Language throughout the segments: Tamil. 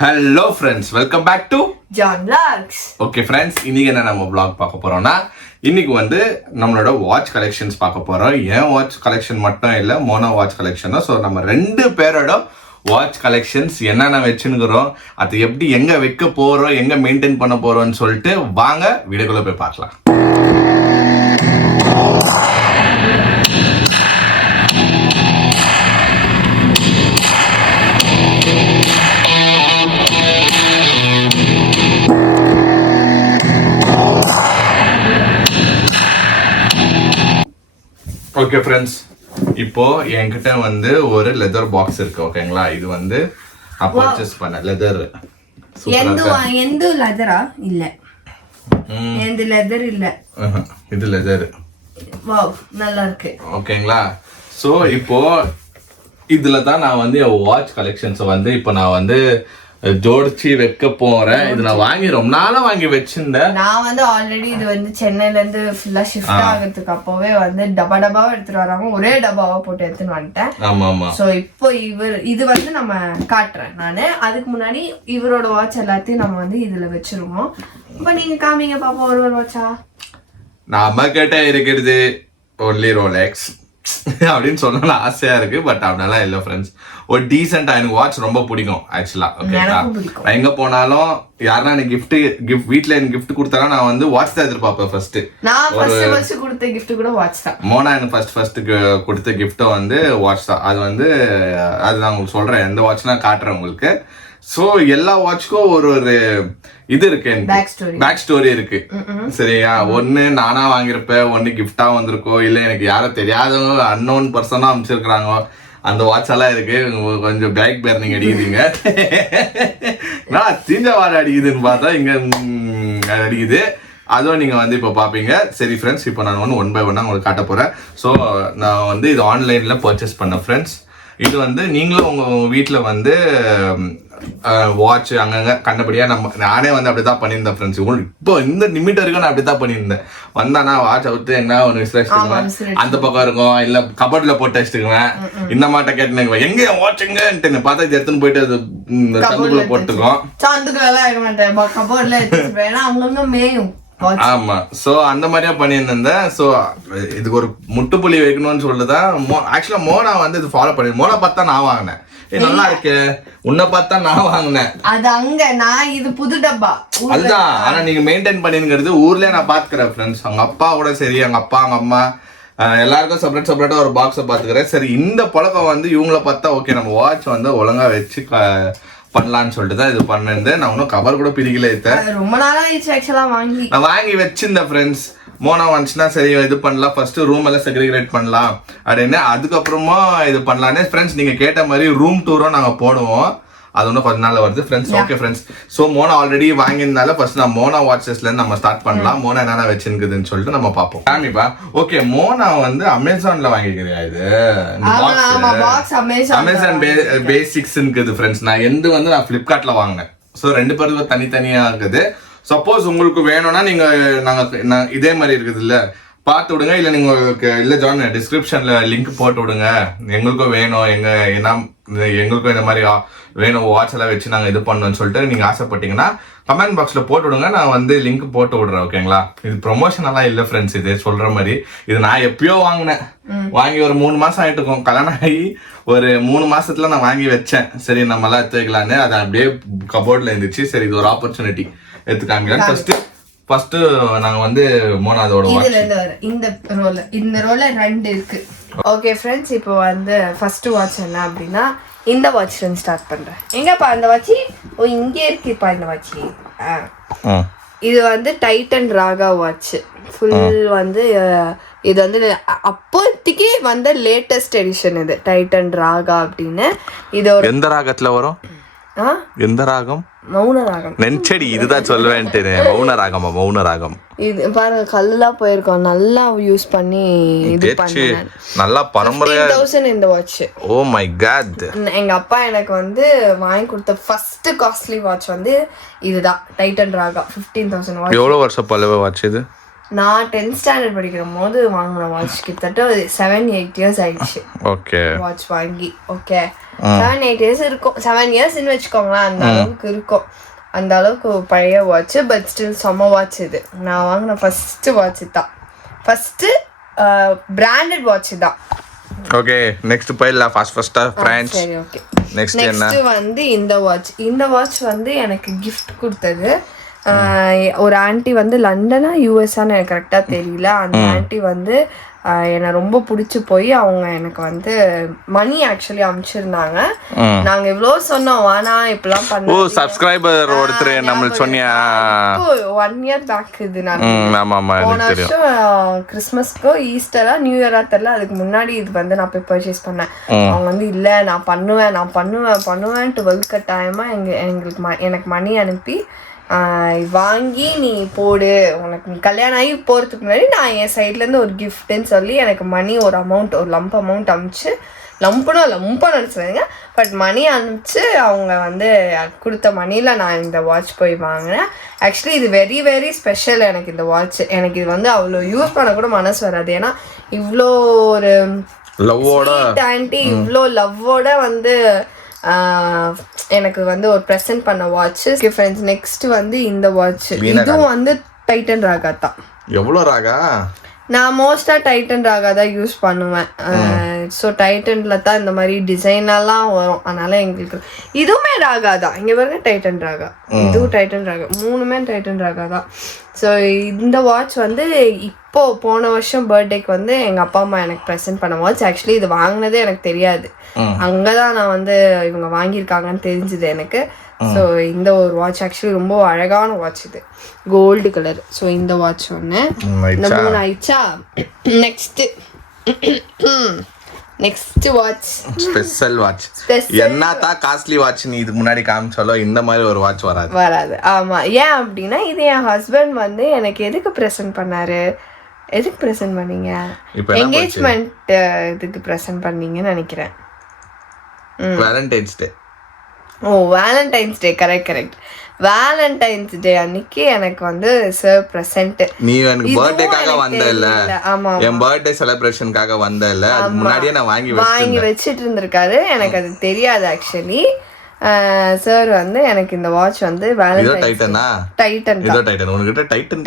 Hello friends, welcome back to John vlogs. Okay friends, இன்னைக்கு என்ன நம்ம vlog பார்க்க போறோம்னா, இன்னைக்கு வந்து நம்மளோட வாட்ச் கலெக்ஷன்ஸ் பார்க்க போறோம். ஏன் வாட்ச் கலெக்ஷன் மட்டும் இல்லை, மோனோ வாட்ச் கலெக்ஷனும். ஸோ நம்ம ரெண்டு பேரோட வாட்ச் கலெக்ஷன்ஸ் என்னென்ன வச்சுன்னுக்குறோம், அது எப்படி எங்க வைக்க போறோம், எங்க மெயின்டைன் பண்ண போறோம்னு சொல்லிட்டு வாங்க வீடியோக்குள்ள போய் பார்க்கலாம். ஓகே ஃப்ரெண்ட்ஸ், இப்போ என்கிட்ட வந்து ஒரு லெதர் பாக்ஸ் இருக்கு. ஓகேங்களா, இது வந்து நான் பர்ச்சேஸ் பண்ண லெதர். எந்த லெதரா இல்ல, எந்த லெதர் இல்ல, இது லெதர். வாவ், நல்லா இருக்கு. ஓகேங்களா, ஸோ இப்போ இதுல தான் நான் வந்து வாட்ச் கலெக்ஷன்ஸ் வந்து இப்போ நான் வந்து ஜோடிச்சு வைக்க போறேன். இது நான் வாங்கி ரொம்ப நாளா வாங்கி வச்சிருந்தேன். நான் வந்து ஆல்ரெடி இது வந்து சென்னையில இருந்து ஃபுல்லா ஷிஃப்ட் ஆகிறதுக்கு அப்பவே வந்து டப்பாவா எடுத்துட்டு வராம ஒரே டப்பாவா போட்டு எடுத்துன்னு வந்துட்டேன். ஆமா ஆமா. சோ இப்போ இது வந்து நம்ம காட்டுறேன் நானு. அதுக்கு முன்னாடி இவரோட வாட்ச் எல்லாத்தையும் நம்ம வந்து இதுல வச்சிருவோம். இப்ப நீங்க காமிங்க பாப்போம் ஒரு வாட்சா. நம்ம கிட்ட இருக்கிறது ஒன்லி ரோலெக்ஸ் அப்படின்னு சொன்னா ஆசையா இருக்கு. பட் அப்படிலாம் இல்லை ஃப்ரெண்ட்ஸ். ஒரு டீசெண்டா எனக்கு வாட்ச் ரொம்ப பிடிக்கும் ஆக்சுவலா. ஓகேங்களா, நான் எங்க போனாலும் யாருன்னா எனக்கு கிஃப்ட் வீட்டுல எனக்கு கிஃப்ட் கொடுத்தாலும் நான் வந்து வாட்ச் தான் எதிர்பார்ப்பேன் ஃபர்ஸ்ட். நான் ஃபர்ஸ்ட் கொடுத்த கிஃப்ட் கூட வாட்ச் தான். மோனா எனக்கு ஃபர்ஸ்ட் கொடுத்த கிஃப்ட் வந்து வாட்ச் தான். அது வந்து அது நான் உங்களுக்கு சொல்றேன், எந்த வாட்ச் நான் காட்டுறேன் உங்களுக்கு. சோ எல்லா வாட்ச்க்கும் ஒரு இது இருக்கு, பேக் ஸ்டோரி இருக்கு. சரியா, ஒன்னு நானா வாங்கியிருப்பேன், ஒன்னு கிஃப்டா வந்திருக்கோம், இல்ல எனக்கு யாரும் தெரியாதவங்க அன்னோன் பர்சனா அமைச்சிருக்கிறாங்க. அந்த வாட்ச் எல்லாம் இருக்கு. கொஞ்சம் பேக் பேர்னிங் அடிக்குதுங்க. நான் தீஞ்ச வாடை அடிக்குதுன்னு பார்த்தா இங்க அடிக்குது. அதுவும் நீங்க வந்து இப்போ பாப்பீங்க. சரி ஃப்ரெண்ட்ஸ், இப்போ நான் வந்து 1 by 1 உங்களுக்கு காட்ட போறேன். ஸோ நான் வந்து இது ஆன்லைன்ல பர்ச்சேஸ் பண்ணேன் ஃப்ரெண்ட்ஸ். இது வந்து நீங்களும் உங்க வீட்டுல வந்து வாட்ச் அங்கங்க கண்டபடியா நானே வந்து அப்படிதான் பண்ணியிருந்தேன் ஃப்ரெண்ட்ஸ். இப்போ இந்த நிமிடம் வரைக்கும் நான் அப்படிதான் பண்ணியிருந்தேன். வந்தானா வாட்ச் அவுத்து என்ன ஒன்று விசாரிச்சுக்குவேன், அந்த பக்கம் இருக்கும், இல்ல கபோர்ட்ல போட்டு வச்சுக்குவேன். இந்த மாட்ட கேட்டு எங்க வாட்சுங்கன்ட்டு பார்த்தா இது எடுத்துன்னு போயிட்டு அது சந்துக்குள்ள போட்டுக்கோம். ஆமா. சோ அந்த மாதிரியா பண்ணியிருந்தேன். சோ இதுக்கு ஒரு முட்டுப்புள்ளி வைக்கணும்னு சொல்லிட்டுதான் ஆக்சுவலா மோனா வந்து இது ஃபாலோ பண்ணி மோனா பார்த்தா நான் வாங்கினேன். நல்லா இருக்கு, உன்னை பார்த்தா நான் வாங்கினேன். அது அங்க நான் இது புது டப்பா அதுதான். ஆனா நீங்க மெயின்டைன் பண்ணிங்கிறது ஊர்லயே நான் பாத்துக்கிறேன் ஃப்ரெண்ட்ஸ். அவங்க அப்பா கூட சரி, அவங்க அப்பா அவங்க அம்மா எல்லாருக்கும் செப்பரேட்டா ஒரு பாக்ஸை பாத்துக்கிறேன். சரி, இந்த பழக்கம் வந்து இவங்கள பார்த்தா ஓகே, நம்ம வாட்ச் வந்து ஒழுங்கா வச்சு பண்ணலான்னு சொல்லிட்டு தான் இது பண்ணிருந்தேன். நான் இன்னும் கவர் கூட பிரிக்கல. ரொம்ப நாளா ஆக்சுவலா நான் வாங்கி வச்சிருந்தேன் ஃப்ரெண்ட்ஸ். மோனா வந்துச்சுன்னா சரி இது பண்ணலாம், ஃபர்ஸ்ட் ரூம் எல்லாம் செக்ரிகேட் பண்ணலாம் அப்படின்னு, அதுக்கப்புறமா இது பண்ணலான்னு ஃப்ரெண்ட்ஸ். நீங்க கேட்ட மாதிரி ரூம் டூரும் நாங்க போடுவோம். அது ஒன்றும் கொஞ்ச நாள் வருது friends. Okay friends, so Mona already வாங்கியிருந்தால ஃபர்ஸ்ட் நான் மோனா வாட்சஸ்ல இருந்து நம்ம ஸ்டார்ட் பண்ணலாம். மோனா என்னென்ன வச்சிருக்குதுன்னு சொல்லிட்டு நம்ம பார்ப்போம். காமிப்பா. ஓகே, மோனா வந்து அமேசான்ல வாங்கிக்கிறியா? இது அமேசான் பேசிக்ஸ் இருக்குது ஃப்ரெண்ட்ஸ். நான் நான் பிளிப்கார்ட்ல வாங்கினேன். ஸோ ரெண்டு பேருக்கு தனித்தனியா இருக்குது. சப்போஸ் உங்களுக்கு வேணும்னா நீங்க நான் இதே மாதிரி இருக்குது இல்ல பார்த்து விடுங்க. இல்ல நீங்க இல்ல ஜான் டிஸ்கிரிப்ஷன்ல லிங்க் போட்டு விடுங்க, எங்களுக்கும் வேணும், எங்களுக்கும் இந்த மாதிரி வேணும் வாட்ச் எல்லாம் வச்சு நாங்க இது பண்ணணும்னு சொல்லிட்டு நீங்க ஆசைப்பட்டீங்கன்னா கமெண்ட் பாக்ஸ்ல போட்டு விடுங்க. நான் வந்து லிங்க் போட்டு விடுறேன். ஓகேங்களா, இது ப்ரொமோஷன் எல்லாம் இல்ல ஃப்ரெண்ட்ஸ். இது சொல்ற மாதிரி இது நான் எப்பயோ வாங்கினேன். வாங்கி ஒரு 3 மாசம் ஆயிட்டு இருக்கும். கல்யாணம் ஆகி ஒரு 3 மாசத்துல நான் வாங்கி வச்சேன். சரி நம்ம எல்லாம் எடுத்து வைக்கலான்னு. அது அப்படியே கபோர்ட்ல இருந்துச்சு. சரி, இது ஒரு ஆப்பர்ச்சுனிட்டி எடுத்துக்காங்க. ஃபர்ஸ்ட் நாங்க வந்து மோனாதோட இந்த ரோல 2 இருக்கு. ஓகே ஃப்ரெண்ட்ஸ், இப்போ வந்து ஃபர்ஸ்ட் வாட்ச் என்ன அப்படின்னா இந்த வாட்ச்ல இருந்து ஸ்டார்ட் பண்றேன். எங்கப்பா இந்த வாட்ச்? ஓ, இங்கே இருக்குப்பா இந்த வாட்ச். இது வந்து டைட்டன் ராகா வாட்ச் ஃபுல் வந்து இது வந்து அப்போதைக்கு வந்த லேட்டஸ்ட் எடிஷன். இது டைட்டன் ராகா அப்படின்னு. இது ஒரு எந்த ராகத்துல வரும்? எந்த ராகம்? மௌன ராகம். நெஞ்சடி இதுதான் சொல்லுவேன்ட்டு. மௌன ராகமா? மௌன ராகம். இது பாருங்க, கல்லாம் போயிருக்கோம். நல்லா யூஸ் பண்ணி இது பண்ணேன். நல்லா பரம்பரையா 15,000 இந்த வாட்ச். Oh my God. எங்க அப்பா எனக்கு வந்து வாங்கி கொடுத்த ஃபர்ஸ்ட் காஸ்ட்லி வாட்ச் வந்து இதுதான், டைட்டன் ராகா 15,000 வாட்ச். எவ்வளவு வருஷம் பழைய வாட்ச் இது? நான் 10th ஸ்டாண்டர்ட் படிக்கிற போது வாங்கின வாட்ச் கிட்டத்தட்ட 7-8 இயர்ஸ் ஆயிடுச்சு ஓகே வாட்ச் வாங்கி. ஓகே 7-8 இயர்ஸ் இருக்கும், 7 இயர்ஸ்ன்னு வச்சுக்கோங்களேன். அந்த அளவுக்கு இருக்கும், அந்த அளவுக்கு பழைய வாட்ச். பட் ஸ்டில் செம்ம வாட்ச் இது. நான் வாங்கின ஃபர்ஸ்ட் வாட்ச் தான், ஃபர்ஸ்ட் பிராண்டட் வாட்ச் தான். ஓகே நெக்ஸ்ட் போயிடலாம் ஃபாஸ்டா ஃப்ரெண்ட்ஸ். சரி ஓகே. நெக்ஸ்ட் என்ன? வந்து இந்த வாட்ச் வந்து எனக்கு gift கொடுத்தது ஒரு ஆன்ட்டி வந்து லண்டனா யூஎஸ்ஆன்னு எனக்கு கரெக்டாக தெரியல. அந்த ஆன்ட்டி வந்து என்னை ரொம்ப பிடிச்சி போய் அவங்க எனக்கு வந்து மணி ஆக்சுவலி அனுப்பிச்சிருந்தாங்க. நாங்கள் எவ்வளோ சொன்னோம் வேணா இப்பெல்லாம் பண்ண சப்ஸ்கிரைபர் ஒருத்தர் நம்மளுக்கு சொன்னியா 1 year பேக் இது. நான் போன வருஷம் கிறிஸ்மஸ்க்கோ ஈஸ்டரா நியூ இயரா தெரியல, அதுக்கு முன்னாடி இது வந்து நான் போய் பர்ச்சேஸ் பண்ணேன். அவங்க வந்து இல்லை நான் பண்ணுவேன்ட்டு வலுக்கட்டாயமா எனக்கு மணி அனுப்பி வாங்கி நீ போடு, உனக்கு கல்யாணம் ஆகி போகிறதுக்கு முன்னாடி நான் என் சைட்லேருந்து ஒரு கிஃப்ட்டுன்னு சொல்லி எனக்கு மணி ஒரு லம்ப் அமௌண்ட் அனுப்பிச்சு, லம்பாக நினச்சிருங்க, பட் மணி அனுப்பிச்சு அவங்க வந்து கொடுத்த மணியில் நான் இந்த வாட்ச் போய் வாங்கினேன். ஆக்சுவலி இது வெரி வெரி ஸ்பெஷல் எனக்கு இந்த வாட்ச். எனக்கு இது வந்து அவ்வளோ யூஸ் பண்ண கூட மனசு வராது, ஏன்னா இவ்வளோ ஒரு ஆன்ட்டி இவ்வளோ லவ்வோட வந்து எனக்கு வந்து ஒரு ப்ரெசென்ட் பண்ண வாட்ச். ஃப்ரெண்ட்ஸ் நெக்ஸ்ட் வந்து இந்த வாட்ச், இதுவும் வந்து டைட்டன் ராகா தான். எவ்வளோ ராகா? நான் மோஸ்ட்டாக டைட்டன் ராகா தான் யூஸ் பண்ணுவேன். ஸோ டைட்டனில் தான் இந்த மாதிரி டிசைனெல்லாம் வரும், அதனால எங்களுக்கு இதுவுமே ராகா தான். இங்கே பாருங்க டைட்டன் ராகா, இதுவும் டைட்டன் ராகா, 3மே டைட்டன் ராகா தான். ஸோ இந்த வாட்ச் வந்து போன வருஷம் பர்த்டேக்கு வந்து எங்கள் அப்பா அம்மா எனக்கு ப்ரெசென்ட் பண்ண வாட்ச். ஆக்சுவலி இது வாங்கினதே எனக்கு தெரியாது, அங்கே தான் நான் வந்து இவங்க வாங்கியிருக்காங்கன்னு தெரிஞ்சுது எனக்கு. ஸோ இந்த ஒரு வாட்ச் ஆக்சுவலி ரொம்ப அழகான வாட்ச், இது கோல்டு கலர். ஸோ இந்த வாட்ச் ஒன்று, இந்த 3 ஆயிடுச்சா. Next watch special watch. என்னதான் காஸ்ட்லி வாட்ச் நீ இதுக்கு முன்னாடி காமிச்சாலும் இந்த மாதிரி ஒரு வாட்ச் வராது. ஆமா, ஏன் அப்படின்னா இது என் ஹஸ்பண்ட் வந்து எனக்கு எதுக்கு ப்ரெசென்ட் பண்ணாரு. எதுக்கு ப்ரெசென்ட் பண்ணீங்க? என்கேஜ்மெண்ட் இதுக்கு ப்ரெசென்ட் பண்ணீங்கன்னு நினைக்கிறேன். வேலண்டைன்ஸ் டே. ஓ வேலண்டைன்ஸ் டே, கரெக்ட். வேலண்டைன்ஸ் டே அன்னைக்கு எனக்கு வந்து சார் ப்ரெசென்ட். நீ எனக்கு பர்த்டேக்காக வந்தல்ல, என் பர்த்டே செலிப்ரேஷனுக்காக வந்தல்ல, அதுக்கு முன்னாடியே நான் வாங்கி வச்சிட்டு இருந்திருக்காரு. எனக்கு அது தெரியாது ஆக்சுவலி. சார் வந்து எனக்கு இந்த வாட்ச் வந்து டைட்டன் உனக்கிட்ட டைட்டன்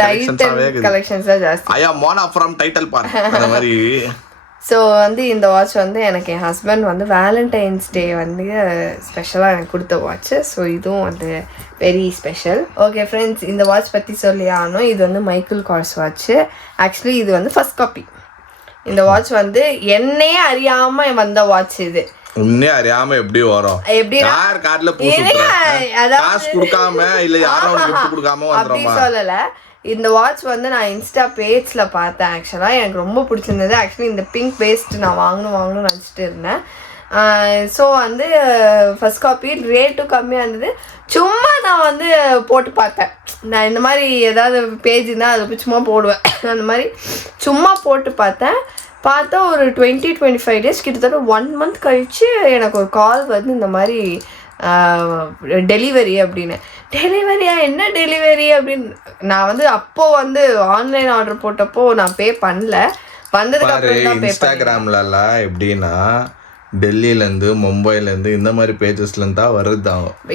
கலெக்ஷன்ஸ் தான் ஜாஸ்தி. ஐ அம் மோனா ஃப்ரம் டைட்டில் பார்ட் அந்த மாதிரி. ஸோ வந்து இந்த வாட்ச் வந்து எனக்கு என் ஹஸ்பண்ட் வந்து வேலண்டைன்ஸ் டே வந்து ஸ்பெஷலாக எனக்கு கொடுத்த வாட்ச். ஸோ இதுவும் வந்து வெரி ஸ்பெஷல். ஓகே ஃப்ரெண்ட்ஸ், இந்த வாட்ச் பற்றி சொல்லி ஆனோம். இது வந்து மைக்கேல் கார்ஸ் வாட்ச். ஆக்சுவலி இது வந்து ஃபர்ஸ்ட் காப்பி. இந்த வாட்ச் வந்து என்னையே அறியாமல் வந்த வாட்ச். இது உன்னே அறியாம எப்படி வரும்? யார் கார்ல காசு கொடுக்காம இல்ல யாரும் கிஃப்ட் கொடுக்காம வந்துறோமா? சொல்லல. இந்த வாட்ச் வந்து நான் இன்ஸ்டா பேஜ்ல பார்த்தேன். ஆக்சுவலா எனக்கு ரொம்ப பிடிச்சிருந்தது. ஆக்சுவலி இந்த பிங்க் பேஸ்ட் நான் வாங்கணும்னு நினச்சிட்டு இருந்தேன். ஸோ வந்து ஃபர்ஸ்ட் காப்பி ரேட்டும் கம்மியாக இருந்தது. சும்மா நான் வந்து போட்டு பார்த்தேன். நான் இந்த மாதிரி ஏதாவது பேஜ் இருந்தால் அதை போய் சும்மா போடுவேன். அந்த மாதிரி சும்மா போட்டு பார்த்தா ஒரு 20-25 டேஸ் கிட்டத்தட்ட 1 month கழிச்சு எனக்கு ஒரு கால் வந்து இந்த மாதிரி டெலிவரி அப்படின்னு. டெலிவரியா? என்ன டெலிவரி அப்படின்னு நான் வந்து அப்போ வந்து ஆன்லைன் ஆர்டர் போட்டப்போ நான் பே பண்ணல. வந்ததுக்கு அப்புறம் தான் பே. இன்ஸ்டாகிராம்லலாம் எப்படின்னா டெல்லியிலேருந்து மும்பைலேருந்து இந்த மாதிரி பேஜஸ்லேருந்து தான் வருது.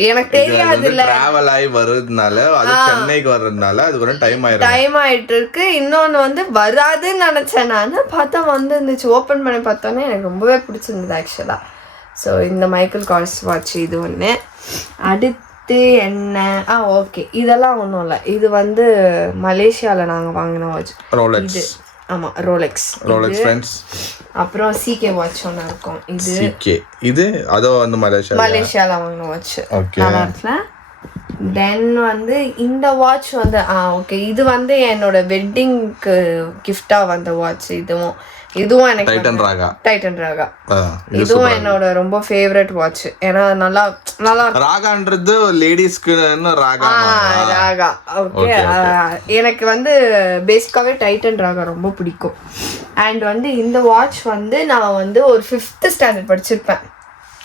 எனக்கு தெரியாது, ட்ராவல் ஆகி வருதுனால அது சென்னைக்கு வர்றதுனால அதுக்கு ஒரு டைம் ஆயிட்டு இருக்கு. இன்னொன்று வந்து வராதுன்னு நினச்சேன். நான் பார்த்தா வந்து இருந்துச்சு. ஓப்பன் பண்ணி பார்த்தோன்னே எனக்கு ரொம்பவே பிடிச்சிருந்தது ஆக்சுவலாக. ஸோ இந்த மைக்கேல் கார்ஸ் வாட்ச் இது ஒன்று. அடுத்து என்ன? ஓகே, இதெல்லாம் ஒன்றும் இல்லை. இது வந்து மலேசியாவில் நாங்கள் வாங்கின வாட்ச். ரோலெக்ஸ். இது ஆமாம், ரோலெக்ஸ் ஃப்ரெண்ட்ஸ். அப்புறம் சிகே வாட்ச் ஒன்று இருக்கும். இது அதோ வந்து மலேசியாவில் வாங்கின வாட்ச். நல்லா இருக்குல்ல? தென் வந்து இந்த வாட்ச் வந்து ஓகே, இது வந்து என்னோட வெட்டிங்க்கு கிஃப்டாக வந்த வாட்ச். இதுவும் எனக்கு டைட்டன் ராகா. இதுவும் என்னோட ரொம்ப ஃபேவரட் வாட்ச். ஏன்னா நல்லா ராகான்றது லேடிஸ்க்கு ராகா. ஓகே, எனக்கு வந்து பேசிக்காவே டைட்டன் ராகா ரொம்ப பிடிக்கும். அண்ட் வந்து இந்த வாட்ச் வந்து நான் வந்து ஒரு 5th standard படிச்சிருப்பேன்.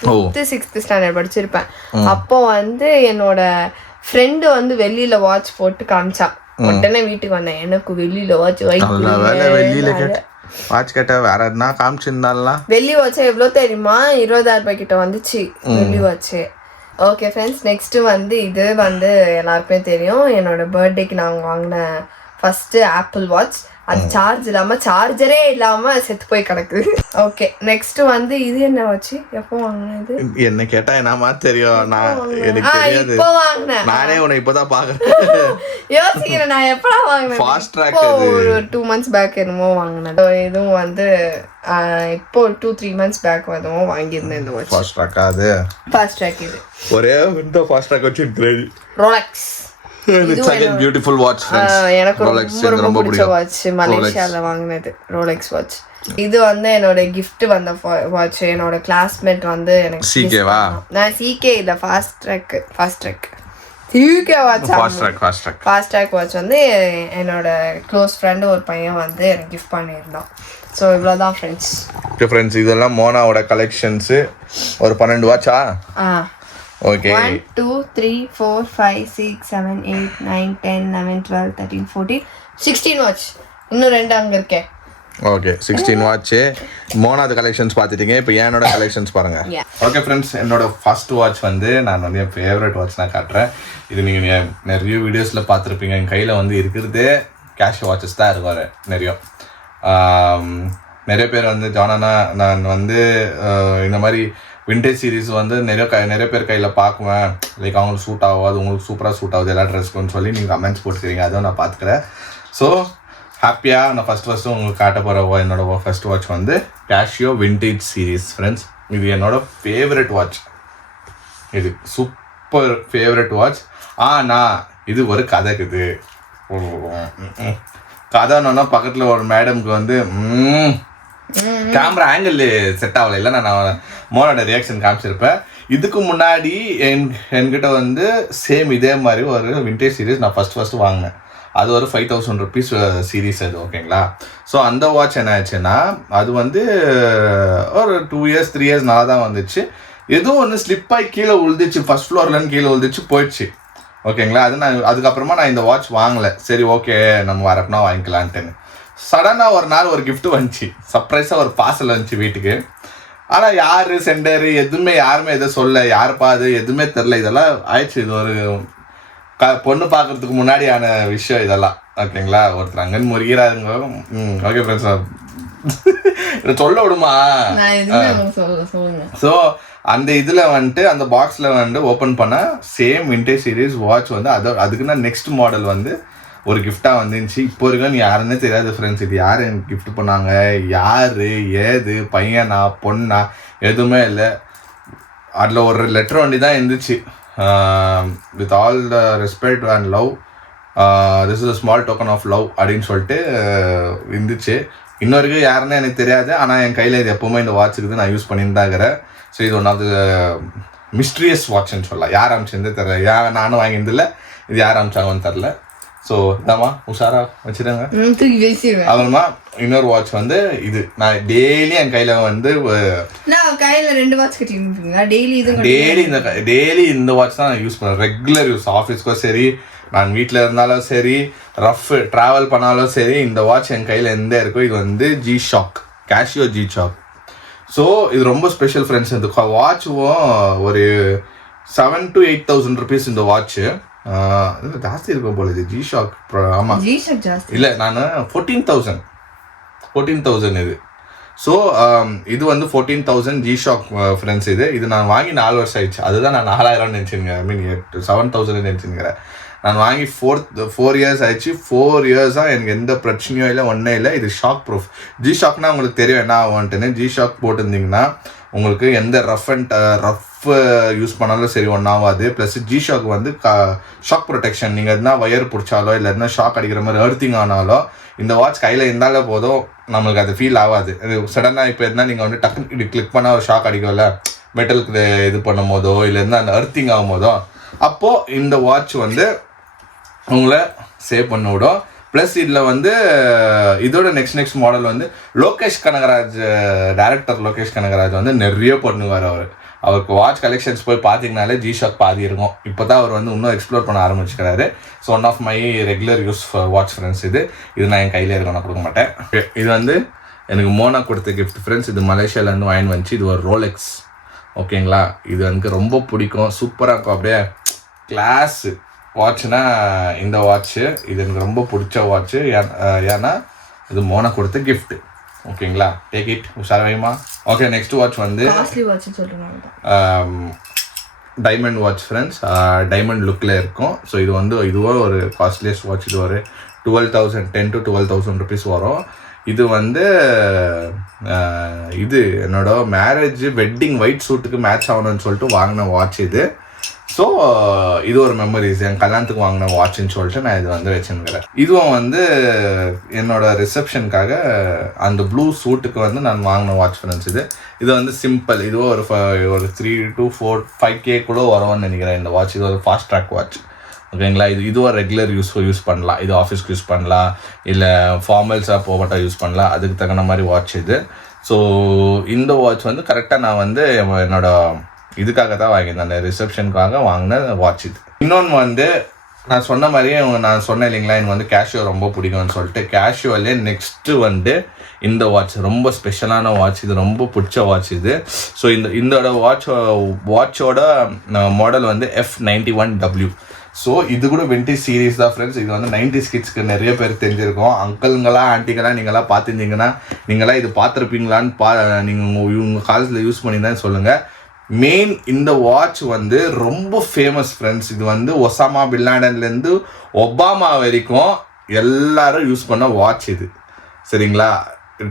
5th 6th standard படிச்சிருப்பேன். அப்போ வந்து என்னோட ஃப்ரெண்டு வந்து வெளியில வாட்ச் போட்டு காமிச்சா. உடனே வீட்டுக்கு வந்தேன், எனக்கு வெளியில வாட்ச் வெளியில வாட்ச் கேட்டா வேற என்ன காமிச்சிருந்தாலாம். வெள்ளி வாட்ச் எவ்வளோ தெரியுமா? 20,000 ரூபாய் கிட்ட வந்துச்சு வெள்ளி வாட்ச். ஓகே ஃப்ரெண்ட்ஸ், நெக்ஸ்ட் வந்து இது வந்து எல்லாருக்குமே தெரியும், என்னோட பர்த்டேக்கு நான் வாங்கின ஃபர்ஸ்ட் ஆப்பிள் வாட்ச். அது சார்ஜ் இல்லாம சார்ஜரே இல்லாம செத்து போய் கிடக்குது. ஓகே நெக்ஸ்ட் வந்து இது என்ன வாட்ச்? எப்போ வாங்கினது? என்ன கேட்டா என்னமா தெரியும், நான் எனக்கு தெரியாது. இப்போ வாங்கினேன், நானே உன்னை இப்பதான் பாக்குறேன். யோசிக்கிறேன் நான் எப்படா வாங்கினேன். ஃபாஸ்ட் ட்ராக் ஒரு 2 months பேக் என்னமோ வாங்கினேன். இதுவும் வந்து இப்போ 2-3 months பேக் எதுவோ வாங்கியிருந்தேன் இந்த வாட்ச். ஃபாஸ்ட் ட்ராக் அது ஃபாஸ்ட் ட்ராக். இது ஒரே இந்த ஃபாஸ்ட் ட்ராக் வச்சு ரோலெக்ஸ். Beautiful watch. எனக்கு ரொம்ப பிடிச்ச வாட்ச், மலேசியால வாங்கினது ரோலெக்ஸ் வாட்ச். இது வந்து என்னோட கிஃப்ட் வந்த வாட்ச். என்னோட கிளாஸ்மேட் வந்து எனக்கு சிகேவா, நான் சிகே இல்ல fast track CK watch. Fast track watch வந்து என்னோட க்ளோஸ் ஃப்ரெண்ட் ஒரு பையன் வந்து எனக்கு கிஃப்ட் பண்ணியிருந்தான். ஸோ இவ்வளோதான் ஃப்ரெண்ட்ஸ். ஓகே ஃப்ரெண்ட்ஸ், இதெல்லாம் மோனாவோட கலெக்ஷன்ஸ். ஒரு 12 வாட்சா? ஓகே. 1 2 3 4 5 6 7 8 9 10 11 12 13 14 16 வாட்ச். இன்னும் 2 அங்க இருக்கே. Okay 16 watch. மோனாது கலெக்ஷன்ஸ் பார்த்துட்டீங்க, இப்போ என்னோட கலெக்ஷன்ஸ் பாருங்க. ஓகே ஃப்ரெண்ட்ஸ், என்னோட ஃபர்ஸ்ட் வாட்ச் வந்து நான் வந்து என் ஃபேவரட் வாட்ச் நான் காட்டுறேன். இது நீங்கள் நிறைய வீடியோஸில் பார்த்துருப்பீங்க. என் கையில் வந்து இருக்கிறதே கேஷ் வாட்சஸ் தான் இருக்காரு நிறைய. நிறைய பேர் வந்து ஜானானா நான் வந்து இந்த மாதிரி விண்டேஜ் சீரீஸ் வந்து நிறைய பேர் கையில் பார்க்குவேன், லைக் அவங்களுக்கு சூட் ஆகாது, உங்களுக்கு சூப்பராக சூட் ஆகுது எல்லா ட்ரெஸ்க்குன்னு சொல்லி நீங்கள் கமெண்ட்ஸ் போட்டுக்கிறீங்க. அதுவும் நான் பார்த்துக்கிறேன். ஸோ ஹாப்பியாக நான் ஃபஸ்ட்டு உங்களுக்கு காட்ட போகிற என்னோட ஃபர்ஸ்ட் வாட்ச் வந்து கேஷியோ விண்டேஜ் சீரீஸ் ஃப்ரெண்ட்ஸ். இது என்னோட ஃபேவரட் வாட்ச். இது சூப்பர் ஃபேவரட் வாட்ச். ஆனால் இது ஒரு கதைக்குது. கதைன்னா பக்கத்தில் ஒரு மேடம்க்கு வந்து கேமரா ஆங்கிள் செட் ஆகலை, இல்லை நான் மோனோட ரியாக்ஷன் காமிச்சிருப்பேன். இதுக்கு முன்னாடி என்கிட்ட வந்து சேம் இதே மாதிரி ஒரு விண்டேஜ் சீரீஸ் நான் ஃபஸ்ட்டு வாங்கினேன். அது ஒரு 5,000 rupees சீரீஸ் அது. ஓகேங்களா? ஸோ அந்த வாட்ச் என்ன ஆச்சுன்னா அது வந்து ஒரு 2 years 3 years நல்லா தான் வந்துச்சு. எதுவும் ஒன்று ஸ்லிப்பாகி கீழே விழுந்துச்சு, ஃபர்ஸ்ட் ஃப்ளோர்லேருந்து கீழே விழுந்துச்சு போயிடுச்சு. ஓகேங்களா? அதுக்கப்புறமா நான் இந்த வாட்ச் வாங்கலை. சரி ஓகே நம்ம வரப்பனா வாங்கிக்கலான்ட்டுன்னு சடனாக ஒரு நாள் ஒரு கிஃப்ட் வந்துச்சு, சர்ப்ரைஸாக ஒரு பார்சல் வந்துச்சு வீட்டுக்கு. ஆனால் யார் சென்டர் எதுவுமே யாருமே எதுவும் சொல்ல, யாருப்பா அது எதுவுமே தெரில. இதெல்லாம் ஆயிடுச்சு. இது ஒரு பொண்ணு பார்க்கறதுக்கு முன்னாடியான விஷயம் இதெல்லாம். ஓகேங்களா? ஒருத்தர் அங்கன்னு முறிகிறாருங்க. ஓகே ஃப்ரெண்ட்ஸ், இதை சொல்ல விடுமா? ஸோ அந்த இதில் வந்துட்டு அந்த பாக்ஸில் வந்து ஓப்பன் பண்ண சேம் விண்டேஜ் சீரீஸ் வாட்ச் வந்து அதுக்குன்னா நெக்ஸ்ட் மாடல் வந்து ஒரு கிஃப்டாக வந்துருந்துச்சு. இப்போ வரைக்கும் யாருன்னே தெரியாது ஃப்ரெண்ட்ஸ். இது யார் எனக்கு கிஃப்ட் பண்ணாங்க, யார் ஏது, பையனா பொண்ணா எதுவுமே இல்லை. அதில் ஒரு லெட்டர் வண்டி தான் இருந்துச்சு. With all the respect and love, this is a small token of love அப்படின்னு சொல்லிட்டு இருந்துச்சு. இன்னொருக்கு யாருன்னு எனக்கு தெரியாது. ஆனால் என் கையில் இது எப்போவுமே இந்த வாட்ச் இருக்குது, நான் யூஸ் பண்ணியிருந்தாங்கிறேன். ஸோ இது ஒன் ஆஃப் த மிஸ்ட்ரியஸ் வாட்ச்ன்னு சொல்லலாம். யார் அமிச்சிருந்தே தெரில, நானும் வாங்கியிருந்தில்ல, இது யார் அமிச்சாங்கன்னு தெரில. ஸோ இதாம்மா உஷாரா வச்சுருங்க. அப்புறமா இன்னொரு வாட்ச் வந்து இது நான் டெய்லி என் கையில் வந்து டெய்லி இந்த வாட்ச் தான் நான் யூஸ் பண்ணுறேன். ரெகுலர் யூஸ், ஆஃபீஸ்க்கும் சரி, நான் வீட்டில் இருந்தாலும் சரி, ரஃப் ட்ராவல் பண்ணாலும் சரி, இந்த வாட்ச் என் கையில் எந்த இருக்கோ. இது வந்து ஜி-ஷாக், கேஷியோ ஜி-ஷாக். ஸோ இது ரொம்ப ஸ்பெஷல் ஃப்ரெண்ட்ஸ். இந்த வாட்சும் ஒரு 7,000 to 8,000 rupees இந்த வாட்ச்சு. ஜாஸ்தி இருக்கும் போல இது ஜி-ஷாக். ஆமாம் இல்லை, நான் 14,000 இது. ஸோ இது வந்து 14,000 ஜி-ஷாக் ஃப்ரெண்ட்ஸ். இது நான் வாங்கி 4 வருஷம் ஆயிடுச்சு. அதுதான் நான் 4,000 நினச்சிருங்க, ஐ மீன் 7,000 நினச்சிருக்கிறேன். நான் வாங்கி 4 years ஆயிடுச்சு. 4 years-ஆக எனக்கு எந்த பிரச்சனையும் இல்லை, ஒன்றே இல்லை. இது ஷாக் ப்ரூஃப். ஜி-ஷாக்னா உங்களுக்கு தெரியும் என்ன ஆகும்ட்டுன்னு. ஜி-ஷாக் போட்டிருந்தீங்கன்னா உங்களுக்கு எந்த ரஃப் யூஸ் பண்ணாலும் சரி ஒன்றாகாது. ப்ளஸ் ஜி-ஷாக் வந்து ஷாக் ப்ரொடெக்ஷன். நீங்கள் எதுனா வயர் பிடிச்சாலோ இல்லை எதுனா ஷாக் அடிக்கிற மாதிரி எர்த்திங் ஆனாலும் இந்த வாட்ச் கையில் இருந்தாலே போதும், நம்மளுக்கு அது ஃபீல் ஆகாது. இது சடனாக இப்போ எதுனா நீங்கள் வந்து டக்குன்னு இப்படி கிளிக் பண்ணால் ஒரு ஷாக் அடிக்கல, மெட்டலுக்கு இது பண்ணும் போதோ இல்லை எதுனா அந்த எர்த்திங் ஆகும் போதோ, அப்போது இந்த வாட்ச் வந்து உங்களை சேவ் பண்ண விடும். ப்ளஸ் இதில் வந்து இதோட நெக்ஸ்ட் மாடல் வந்து லோகேஷ் கனகராஜ், டைரக்டர் லோகேஷ் கனகராஜ் வந்து நிறைய பண்ணுவார் அவர். அவருக்கு வாட்ச் கலெக்ஷன்ஸ் போய் பார்த்தீங்கனாலே ஜி-ஷாக் பாதி இருக்கும். இப்போ தான் அவர் வந்து இன்னும் எக்ஸ்ப்ளோர் பண்ண ஆரம்பிச்சுக்கிறாரு. So one of my regular use watch friends. இது நான் என் கையில் இருக்க நான் கொடுக்க மாட்டேன். இது வந்து எனக்கு மோனா கொடுத்த கிஃப்ட் ஃப்ரெண்ட்ஸ். இது மலேசியாவிலேருந்து வாங்கி வந்துச்சு. இது ஒரு ரோலெக்ஸ். ஓகேங்களா, இது எனக்கு ரொம்ப பிடிக்கும். சூப்பராக இருக்கும். அப்படியே கிளாஸு வாட்ச்னா இந்த வாட்ச்சு. இது எனக்கு ரொம்ப பிடிச்ச வாட்ச்சு. ஏன்னா இது மோனா கொடுத்த கிஃப்ட். ஓகேங்களா, டேக் இட் உஷாரவையுமா. ஓகே, நெக்ஸ்ட் வாட்ச் வந்து டைமண்ட் வாட்ச் ஃப்ரெண்ட்ஸ். டைமண்ட் லுக்கில் இருக்கும். ஸோ இது வந்து இதுவும் ஒரு காஸ்ட்லியஸ்ட் வாட்ச். இது ஒரு 10,000 to 12,000 rupees வரும். இது வந்து இது என்னோட மேரேஜ் வெட்டிங் ஒயிட் சூட்டுக்கு மேட்ச் ஆகணும்னு சொல்லிட்டு வாங்கின வாட்ச் இது. ஸோ இது ஒரு மெமரிஸ், என் கல்யாணத்துக்கு வாங்கின வாட்ச்னு சொல்லிட்டு நான் இது வந்து வச்சுருக்கிறேன். இதுவும் வந்து என்னோட ரிசப்ஷனுக்காக அந்த ப்ளூ சூட்டுக்கு வந்து நான் வாங்கின வாட்ச் ஃப்ரெண்ட்ஸ். இது வந்து சிம்பிள். இதுவும் ஒரு 3 to 5K கூட வரும்னு நினைக்கிறேன் இந்த வாட்ச். இது ஒரு ஃபாஸ்ட் ட்ராக் வாட்ச். ஓகேங்களா, இதுவும் ரெகுலர் யூஸ் பண்ணலாம். இது ஆஃபீஸ்க்கு யூஸ் பண்ணலாம், இல்லை ஃபார்மல்ஸாக போகட்டா யூஸ் பண்ணலாம். அதுக்கு தகுந்த மாதிரி வாட்ச் இது. ஸோ இந்த வாட்ச் வந்து கரெக்டாக நான் வந்து என்னோட இதுக்காக தான் வாங்கியிருந்தேன், அந்த ரிசப்ஷனுக்காக வாங்கின வாட்ச் இது. இன்னொன்று வந்து நான் சொன்ன மாதிரியே நான் சொன்னேன் இல்லைங்களா, எனக்கு வந்து கேஷியோ ரொம்ப பிடிக்கும்னு சொல்லிட்டு. கேஷியோலே நெக்ஸ்ட்டு வந்து இந்த வாட்ச் ரொம்ப ஸ்பெஷலான வாட்ச். இது ரொம்ப பிடிச்ச வாட்ச் இது. ஸோ இதோட வாட்சோட மாடல் வந்து F91W. ஸோ இது கூட விண்டேஜ் சீரீஸ் தான் ஃப்ரெண்ட்ஸ். இது வந்து 90s கிட்ஸ்க்கு நிறைய பேர் தெரிஞ்சிருக்கோம். அங்கிள்ங்களா ஆண்டிங்களா நீங்களாம் பார்த்துருந்தீங்கன்னா நீங்களாம் இது பார்த்துருப்பீங்களான்னு நீங்கள் இவங்க காலேஜில் யூஸ் பண்ணி தான் சொல்லுங்கள். மெயின் இந்த வாட்ச் வந்து ரொம்ப ஃபேமஸ் ஃப்ரெண்ட்ஸ். இது வந்து ஒசாமா பின்லாடன்லேருந்து ஒபாமா வரைக்கும் எல்லாரும் யூஸ் பண்ண வாட்ச் இது. சரிங்களா,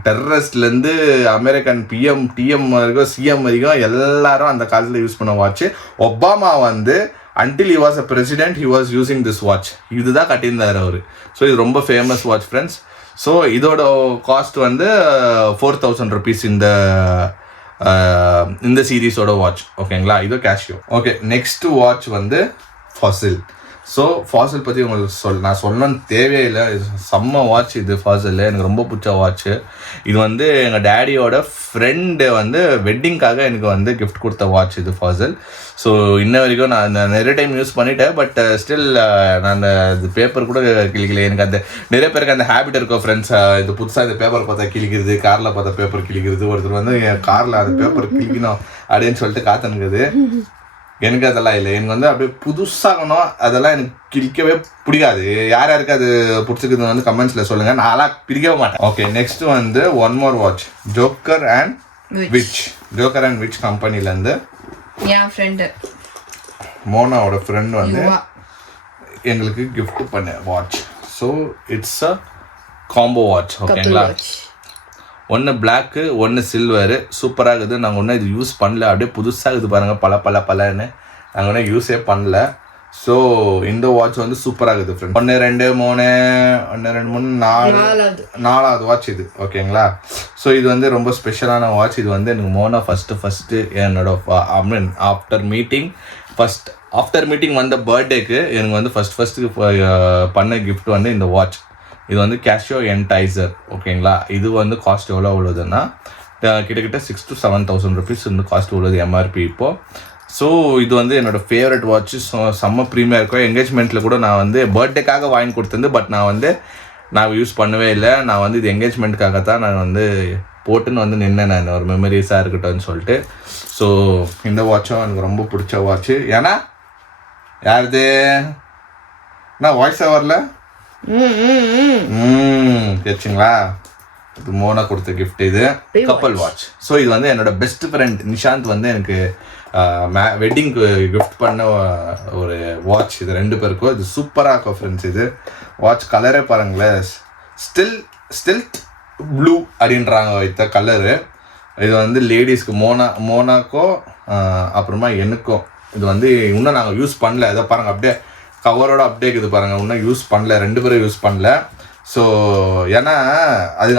டெரரிஸ்ட்லேருந்து அமெரிக்கன் TM வரைக்கும் CM வரைக்கும் எல்லாரும் அந்த காலத்தில் யூஸ் பண்ண வாட்ச். ஒபாமா வந்து until he was a president he was using this watch. இதுதான் கட்டியிருந்தார் அவர். ஸோ இது ரொம்ப ஃபேமஸ் வாட்ச் ஃப்ரெண்ட்ஸ். ஸோ இதோட காஸ்ட் வந்து 4,000 rupees இந்த சீரீஸோட வாட்ச். ஓகேங்களா, இது கேஷியோ. ஓகே, நெக்ஸ்ட் வாட்ச் வந்து ஃபாசில். ஸோ ஃபாசில் பற்றி உங்களுக்கு நான் சொல்லணும்னு தேவையில்லை. செம்ம வாட்ச் இது ஃபாசில். எனக்கு ரொம்ப பிடிச்ச வாட்ச்சு இது. வந்து எங்கள் டேடியோட ஃப்ரெண்டு வந்து வெட்டிங்காக எனக்கு வந்து கிஃப்ட் கொடுத்த வாட்ச் இது ஃபாசில். ஸோ இன்ன வரைக்கும் நான் நிறைய டைம் யூஸ் பண்ணிட்டேன். பட் ஸ்டில் நான் அந்த பேப்பர் கூட கிழிக்கல. எனக்கு அந்த நிறைய பேருக்கு அந்த ஹேபிட் இருக்கும் ஃப்ரெண்ட்ஸ். இது புதுசாக இந்த பேப்பர் பார்த்தா கிழிக்கிறது, காரில் பார்த்தா பேப்பர் கிழிக்கிறது. ஒருத்தர் வந்து என் காரில் அந்த பேப்பர் கிழிக்கணும் அப்படின்னு சொல்லிட்டு காத்துனுக்குது. எனக்கு அதெல்லாம் இல்லை. எனக்கு வந்து அப்படியே புதுசாகணும், அதெல்லாம் எனக்கு கிழிக்கவே பிடிக்காது. யார் யாருக்கு அது பிடிச்சிருக்குதுன்னு வந்து கமெண்ட்ஸில் சொல்லுங்கள். நான்லாம் பிரிக்கவே மாட்டேன். ஓகே, நெக்ஸ்ட் வந்து one more watch. Joker and which கம்பெனிலேருந்து என் ஃப்ரெண்டு மோனாவோட ஃப்ரெண்ட் வந்து எங்களுக்கு கிஃப்ட் பண்ண watch. So it's a combo watch. ஓகேங்களா, ஒன்று பிளாக்கு ஒன்று சில்வரு. சூப்பராக இருக்குது. நாங்கள் ஒன்றும் இது யூஸ் பண்ணல. அப்படியே புதுசாக இருக்குது பாருங்கள், பலன்னு. நாங்கள் ஒன்றும் யூஸே பண்ணல. ஸோ இந்த வாட்ச் வந்து சூப்பராக இருக்குது ஃப்ரெண்ட். 1 2 3 4வது வாட்ச் இது. ஓகேங்களா, ஸோ இது வந்து ரொம்ப ஸ்பெஷலான வாட்ச். இது வந்து எனக்கு மோனா ஃபஸ்ட்டு என்னோட ஆஃப்டர் மீட்டிங் வந்த பர்த்டேக்கு எனக்கு வந்து ஃபஸ்ட்டு பண்ண கிஃப்ட் வந்து இந்த வாட்ச். இது வந்து கேஷியோ என்டைசர். ஓகேங்களா, இது வந்து காஸ்ட் எவ்வளோ உள்ளதுன்னா கிட்டத்தட்ட 6,000 to 7,000 rupees வந்து காஸ்ட் உள்ளது MRP இப்போது. ஸோ இது வந்து என்னோடய ஃபேவரட் வாட்ச்சு. செம்ம ப்ரீமியாக இருக்கும். என்கேஜ்மெண்ட்டில் கூட நான் வந்து பர்த்டேக்காக வாங்கி கொடுத்தது. பட் நான் யூஸ் பண்ணவே இல்லை. நான் வந்து இது என்கேஜ்மெண்ட்டுக்காக தான் நான் வந்து போட்டுன்னு வந்து நின்னேன். நான் ஒரு மெமரிஸாக இருக்கட்டும்னு சொல்லிட்டு. ஸோ இந்த வாட்சும் எனக்கு ரொம்ப பிடிச்ச வாட்ச்சு. ஏன்னா யாருது நான் வாய்ஸ் ஓவரில் கேட்சிங்களா, இது மோனா கொடுத்த கிஃப்ட். இது கப்பல் வாட்ச். ஸோ இது வந்து என்னோட பெஸ்ட் ஃப்ரெண்ட் நிஷாந்த் வந்து எனக்கு வெட்டிங்க்கு கிஃப்ட் பண்ண ஒரு வாட்ச். இது 2 பேருக்கும். இது சூப்பராக இருக்கும் ஃப்ரெண்ட்ஸ். இது வாட்ச் கலரே பாருங்களேன், ஸ்டில்ட் ப்ளூ அப்படின்றாங்க வைத்த கலரு. இது வந்து லேடிஸ்க்கு மோனாக்கோ அப்புறமா எனக்கும். இது வந்து இன்னும் நாங்கள் யூஸ் பண்ணல. இதை பாருங்கள், அப்படியே கவரோட அப்படியே இருக்குது பாருங்கள். இன்னும் யூஸ் பண்ணல, 2 பேரும் யூஸ் பண்ணல. ஸோ ஏன்னா அது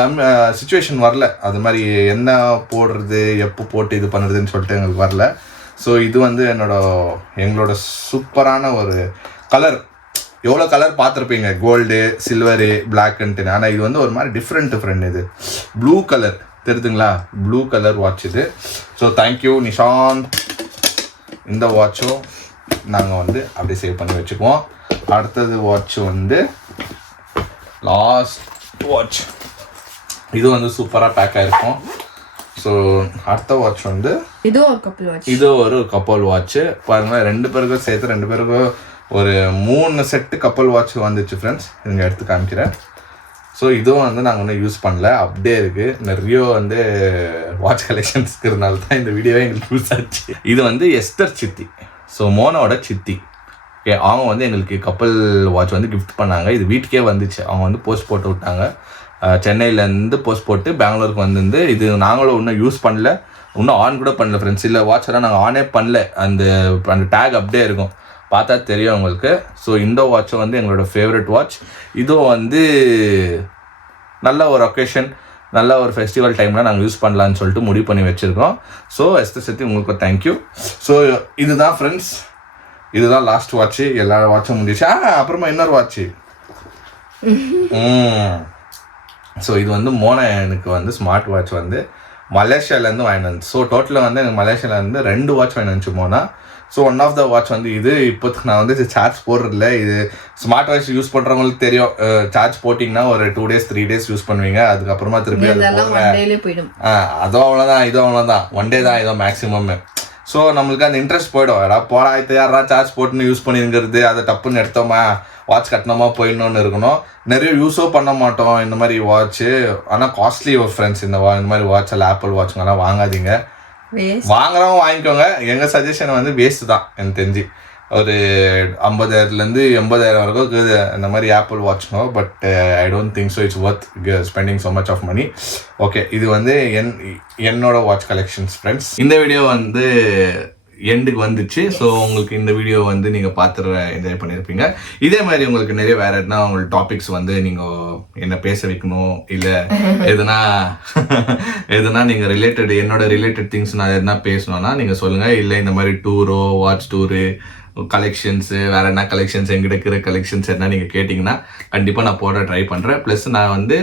சுச்சுவேஷன் வரல. அது மாதிரி என்ன போடுறது, எப்போ போட்டு இது பண்ணுறதுன்னு சொல்லிட்டு எங்களுக்கு வரல. ஸோ இது வந்து எங்களோட சூப்பரான ஒரு கலர். எவ்வளோ கலர் பார்த்துருப்பீங்க, கோல்டு, சில்வரு, பிளாக்குன்ட்டு. ஆனால் இது வந்து ஒரு மாதிரி டிஃப்ரெண்ட். இது ப்ளூ கலர் தெரியுதுங்களா, ப்ளூ கலர் வாட்ச் இது. So thank you Nishanth. இந்த வாட்சும் நாங்கள் வந்து அப்படியே சேவ் பண்ணி வச்சுக்குவோம். அடுத்தது வாட்ச் வந்து லாஸ்ட் வாட்ச், இது வந்து சூப்பராக பேக் ஆகிருக்கும். ஸோ அடுத்த வாட்ச் வந்து இது ஒரு கப்பல் வாட்ச்சு பாருங்களேன். 2 பேருக்கும் சேர்த்து 2 பேருக்கும் ஒரு 3 செட்டு கப்பல் வாட்ச் வந்துச்சு ஃப்ரெண்ட்ஸ். இங்கே எடுத்து காமிக்கிறேன். ஸோ இதுவும் வந்து நாங்கள் வந்து யூஸ் பண்ணல, அப்படியே இருக்குது. நிறைய வந்து வாட்ச் கலெக்ஷன்ஸ்க்கு இருந்தால்தான் தான் இந்த வீடியோவே எங்களுக்கு யூஸ் ஆச்சு. இது வந்து எஸ்தர் சித்தி, ஸோ மோனோட சித்தி. ஓகே, அவங்க வந்து எங்களுக்கு கப்பல் வாட்ச் வந்து கிஃப்ட் பண்ணாங்க. இது வீட்டுக்கே வந்துச்சு. அவங்க வந்து போஸ்ட் போட்டு விட்டாங்க. சென்னையிலேருந்து போஸ்ட் போட்டு பெங்களூருக்கு வந்து இது நாங்களும் இன்னும் யூஸ் பண்ணல, இன்னும் ஆன் கூட பண்ணல ஃப்ரெண்ட்ஸ். இல்லை வாட்செல்லாம் நாங்கள் ஆனே பண்ணல, அந்த டேக் அப்படியே இருக்கும், பார்த்தா தெரியும் உங்களுக்கு. ஸோ இந்த வாட்சும் வந்து எங்களோட ஃபேவரட் வாட்ச். இதுவும் வந்து நல்ல ஒரு ஒகேஷன், நல்ல ஒரு ஃபெஸ்டிவல் டைமில் நாங்கள் யூஸ் பண்ணலான்னு சொல்லிட்டு முடிவு பண்ணி வச்சுருக்கோம். ஸோ எஸ்தர் சித்தி உங்களுக்கு தேங்க்யூ. ஸோ இதுதான் ஃப்ரெண்ட்ஸ், இதுதான் லாஸ்ட் வாட்ச்சு. எல்லா வாட்சும் முடிச்சு. அப்புறமா இன்னொரு வாட்ச்சு. ஸோ இது வந்து எனக்கு வந்து ஸ்மார்ட் வாட்ச் வந்து மலேசியாவிலேருந்து வாங்கிட்டு வந்து. ஸோ டோட்டலாக வந்து எனக்கு மலேசியாவிலேருந்து 2 வாட்ச் வாங்கிட்டு வந்துச்சு Mona. So one of the watch வந்து இது. இப்போதுக்கு நான் வந்து சார்ஜ் போடுறதில்ல. இது ஸ்மார்ட் வாட்ச் யூஸ் பண்ணுறவங்களுக்கு தெரியும், சார்ஜ் போட்டிங்கன்னா ஒரு 2 days 3 days யூஸ் பண்ணுவீங்க, அதுக்கப்புறமா திருப்பி அது போடுவேன். அதுவும் அவ்வளோதான், இதுவும் அவ்வளோதான், 1 day தான் இதுவும் மேக்ஸிமம். ஸோ நம்மளுக்கு அந்த இன்ட்ரெஸ்ட் போய்டும். போடா இது யாரா சார்ஜ் போட்டுன்னு யூஸ் பண்ணிங்கிறது, அதை டப்புன்னு எடுத்தோமா வாட்ச் கட்டணமா போயிடணும்னு இருக்கணும். நிறைய யூஸோ பண்ண மாட்டோம் இந்த மாதிரி வாட்ச்சு. ஆனால் காஸ்ட்லி ஃப்ரெண்ட்ஸ். இந்த மாதிரி வாட்ச் எல்லாம் ஆப்பிள் வாட்சுங்கெல்லாம் வாங்காதீங்க. வாங்குறவங்க வாங்கிக்கோங்க. எங்கள் சஜஷன் வந்து வேஸ்ட் தான் எனக்கு தெரிஞ்சு. ஒரு 50,000 80,000 வரைக்கும் இருக்குது இந்த மாதிரி ஆப்பிள் வாட்ச்னோ. But I don't think so it's worth spending so much of money. Okay, இது வந்து என்னோட வாட்ச் கலெக்ஷன்ஸ் ஃப்ரெண்ட்ஸ். இந்த வீடியோ வந்து எண்டுக்கு வந்துச்சு. ஸோ உங்களுக்கு இந்த வீடியோ வந்து நீங்கள் பார்த்து என்ஜாய் பண்ணியிருப்பீங்க. இதே மாதிரி உங்களுக்கு நிறைய வேற எதுனா உங்களுக்கு டாபிக்ஸ் வந்து நீங்கள் என்ன பேச வைக்கணும், இல்லை எதுனா நீங்கள் என்னோட ரிலேட்டட் திங்ஸ் நான் எதுனா பேசணும்னா நீங்கள் சொல்லுங்கள். இல்லை இந்த மாதிரி டூரோ வாட்ச் டூரு கலெக்ஷன்ஸு வேற என்ன கலெக்ஷன்ஸ் எங்கிட்ட இருக்கிற கலெக்ஷன்ஸ் என்ன நீங்கள் கேட்டிங்கன்னா கண்டிப்பாக நான் போட ட்ரை பண்ணுறேன். ப்ளஸ் நான் வந்து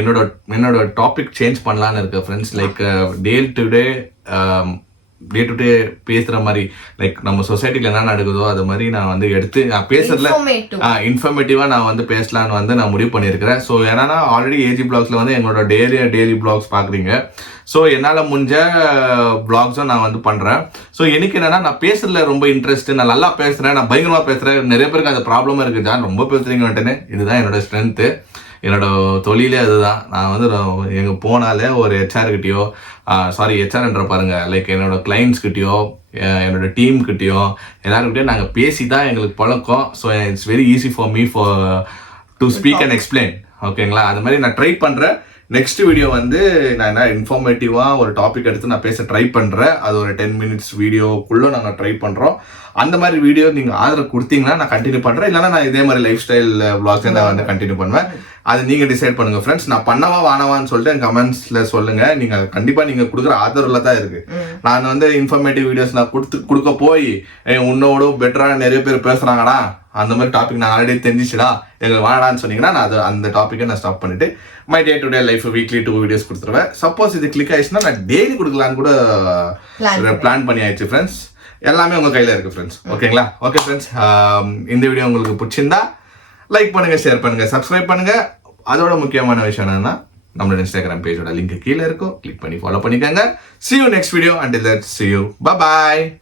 என்னோட டாபிக் சேஞ்ச் பண்ணலான்னு இருக்கேன் friends. Like day to day பேசுகிற மாதிரி, லைக் நம்ம சொசைட்டியில் என்ன நடக்குதோ அது மாதிரி நான் வந்து எடுத்து நான் பேசுறதுல இன்ஃபர்மேட்டிவாக நான் வந்து பேசலான்னு வந்து நான் முடிவு பண்ணியிருக்கிறேன். ஸோ ஏன்னா ஆல்ரெடி ஏஜி பிளாக்ஸில் வந்து எங்களோட டெய்லி பிளாக்ஸ் பார்க்குறீங்க. ஸோ என்னால் முடிஞ்ச பிளாக்ஸும் நான் வந்து பண்ணுறேன். ஸோ எனக்கு என்னென்னா நான் பேசுறதுல ரொம்ப இன்ட்ரெஸ்ட்டு, நான் நல்லா பேசுகிறேன், நான் பயங்கரமாக பேசுகிறேன். நிறைய பேருக்கு அது ப்ராப்ளமாக இருக்குது, நான் ரொம்ப பேசுகிறீங்க வந்துட்டேன்னு. இதுதான் என்னோட ஸ்ட்ரென்த்து, என்னோட தொழிலே அதுதான். நான் வந்து எங்கே போனாலே ஒரு ஹெச்ஆர்கிட்டயோ ஹெச்ஆர்ன்ற பாருங்க, லைக் என்னோட கிளைண்ட்ஸ்கிட்டயோ என்னோட டீம்கிட்டயோ எல்லாருக்கிட்டையும் நாங்கள் பேசி தான் எங்களுக்கு பழக்கம். So it's very easy for me to speak and explain. ஓகேங்களா, அது மாதிரி நான் ட்ரை பண்ணுறேன். நெக்ஸ்ட் வீடியோ வந்து நான் என்ன இன்ஃபார்மேட்டிவாக ஒரு டாபிக் எடுத்து நான் பேச ட்ரை பண்ணுறேன். அது ஒரு 10 minutes வீடியோக்குள்ளே நாங்கள் ட்ரை பண்ணுறோம். அந்த மாதிரி வீடியோ நீங்கள் ஆதரவு கொடுத்தீங்கன்னா நான் கண்டினியூ பண்ணுறேன். இல்லைனா நான் இதே மாதிரி லைஃப் ஸ்டைல் vlogs நான் வந்து கண்டினியூ பண்ணுவேன். அது நீங்கள் டிசைட் பண்ணுங்கள் ஃப்ரெண்ட்ஸ். நான் பண்ணவா வானவான்னு சொல்லிட்டு என் கமெண்ட்ஸில் சொல்லுங்கள். நீங்கள் கண்டிப்பாக நீங்கள் கொடுக்குற ஆதரவில் தான் இருக்குது. நான் வந்து இன்ஃபர்மேட்டிவ் வீடியோஸ் நான் கொடுக்க போய் உன்னோட பெட்டராக நிறைய பேர் பேசுகிறாங்கடா, அந்த மாதிரி டாபிக் நான் ஆல்ரெடி தெரிஞ்சிச்சுடா, எங்களுக்கு வாடான்னு சொன்னீங்கன்னா நான் அந்த டாப்பிக்கை நான் ஸ்டாப் பண்ணிவிட்டு my day to day life weekly 2 videos கொடுத்துருவேன். சப்போஸ் இது கிளிக் ஆயிடுச்சுன்னா நான் டெய்லி கொடுக்கலான்னு கூட பிளான் பண்ணி ஆயிடுச்சு ஃப்ரெண்ட்ஸ். எல்லாமே உங்கள் கையில் இருக்குது ஃப்ரெண்ட்ஸ். ஓகேங்களா? ஓகே ஃப்ரெண்ட்ஸ், இந்த வீடியோ உங்களுக்கு பிடிச்சிருந்தா லைக் பண்ணுங்கள், ஷேர் பண்ணுங்கள், சப்ஸ்கிரைப் பண்ணுங்கள். அதோட முக்கியமான விஷயம் என்னன்னா நம்மளோட இன்ஸ்டாகிராம் பேஜோட லிங்க் கீழே இருக்கும், கிளிக் பண்ணி ஃபாலோ பண்ணிக்கோங்க. See you next video. Until that, see you. Bye bye.